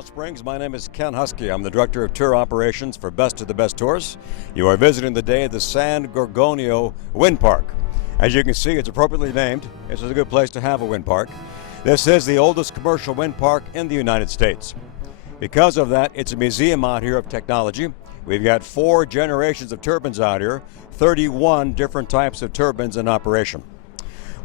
Alice Springs. My name is Ken Husky. I'm the Director of Tour Operations for Best of the Best Tours. You are visiting today the San Gorgonio Wind Park. As you can see, it's appropriately named. This is a good place to have a wind park. This is the oldest commercial wind park in the United States. Because of that, it's a museum out here of technology. We've got 4 generations of turbines out here, 31 different types of turbines in operation.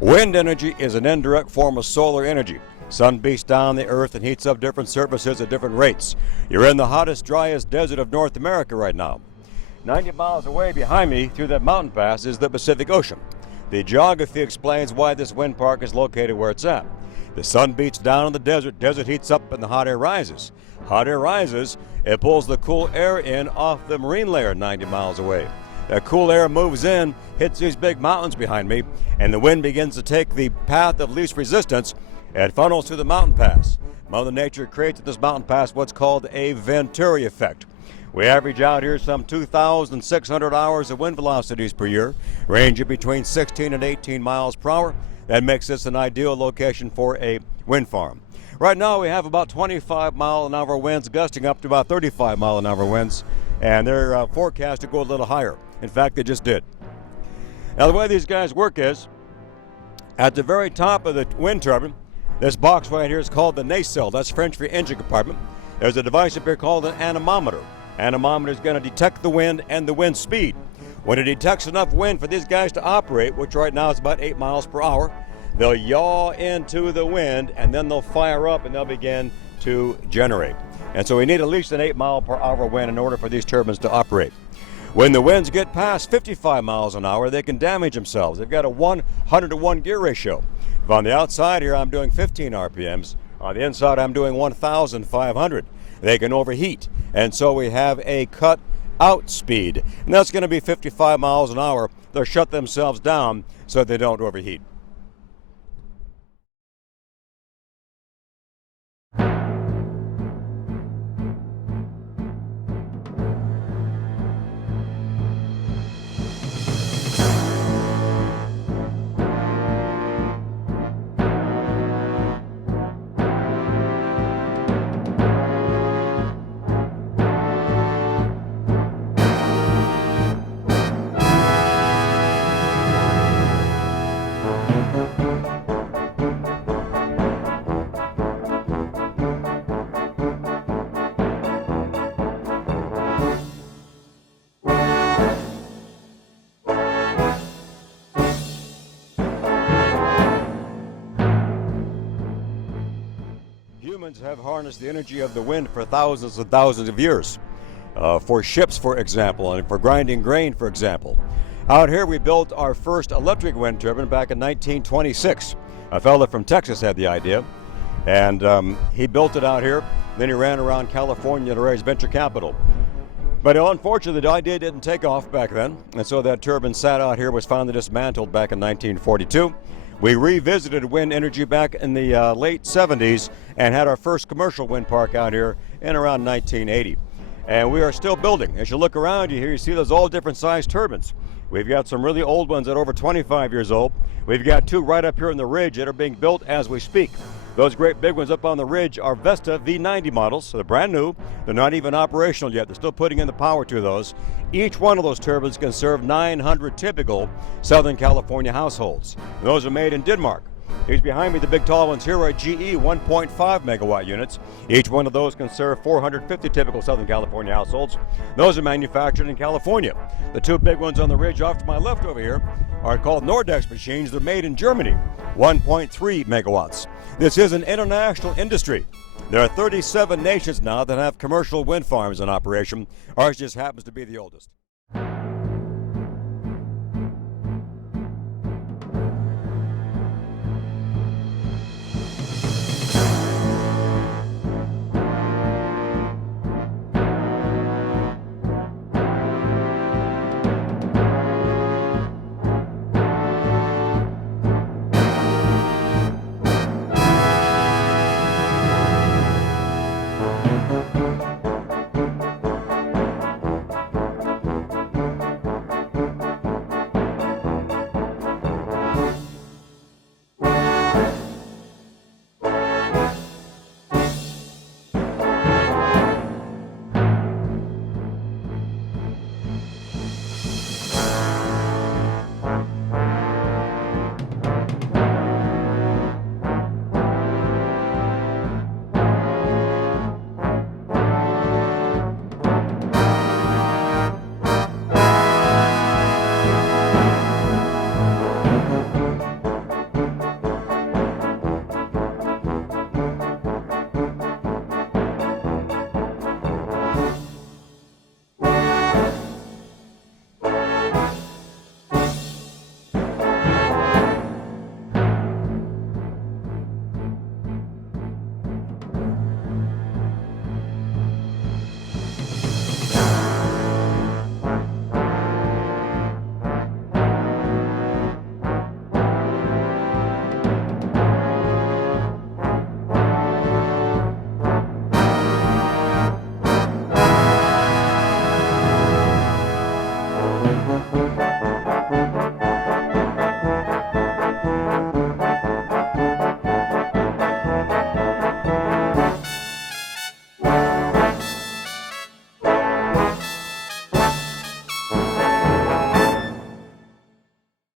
Wind energy is an indirect form of solar energy. Sun beats down the earth and heats up different surfaces at different rates. You're in the hottest, driest desert of North America right now. 90 miles away behind me through that mountain pass is the Pacific Ocean. The geography explains why this wind park is located where it's at. The sun beats down on the desert heats up and the hot air rises. Hot air rises, it pulls the cool air in off the marine layer 90 miles away. That cool air moves in, hits these big mountains behind me, and the wind begins to take the path of least resistance and funnels through the mountain pass. Mother Nature creates at this mountain pass what's called a Venturi effect. We average out here some 2,600 hours of wind velocities per year, ranging between 16 and 18 miles per hour. That makes this an ideal location for a wind farm. Right now we have about 25-mile-an-hour winds gusting up to about 35-mile-an-hour winds, and they're forecast to go a little higher. In fact, they just did. Now the way these guys work is, at the very top of the wind turbine, this box right here is called the nacelle. That's French for engine compartment. There's a device up here called an anemometer. Anemometer is going to detect the wind and the wind speed. When it detects enough wind for these guys to operate, which right now is about 8 miles per hour, they'll yaw into the wind and then they'll fire up and they'll begin to generate. And so we need at least an 8-mile-per-hour wind in order for these turbines to operate. When the winds get past 55 miles an hour, they can damage themselves. They've got a 100-to-1 gear ratio. If on the outside here I'm doing 15 RPMs, on the inside I'm doing 1,500. They can overheat, and so we have a cut out speed, and that's going to be 55 miles an hour. They'll shut themselves down so they don't overheat. Humans have harnessed the energy of the wind for thousands and thousands of years. For ships, for example, and for grinding grain, for example. Out here we built our first electric wind turbine back in 1926. A fella from Texas had the idea, and he built it out here. Then he ran around California to raise venture capital. But unfortunately, the idea didn't take off back then, and so that turbine sat out here, was finally dismantled back in 1942. We revisited wind energy back in the late 70s and had our first commercial wind park out here in around 1980. And we are still building. As you look around you here, you see those all different size turbines. We've got some really old ones that are over 25 years old. We've got 2 right up here on the ridge that are being built as we speak. Those great big ones up on the ridge are Vesta V90 models, so they're brand new. They're not even operational yet. They're still putting in the power to those. Each one of those turbines can serve 900 typical Southern California households. Those are made in Denmark. These behind me, the big tall ones here, are GE 1.5 megawatt units. Each one of those can serve 450 typical Southern California households. Those are manufactured in California. The 2 big ones on the ridge off to my left over here are called Nordex machines. They're made in Germany, 1.3 megawatts. This is an international industry. There are 37 nations now that have commercial wind farms in operation. Ours just happens to be the oldest.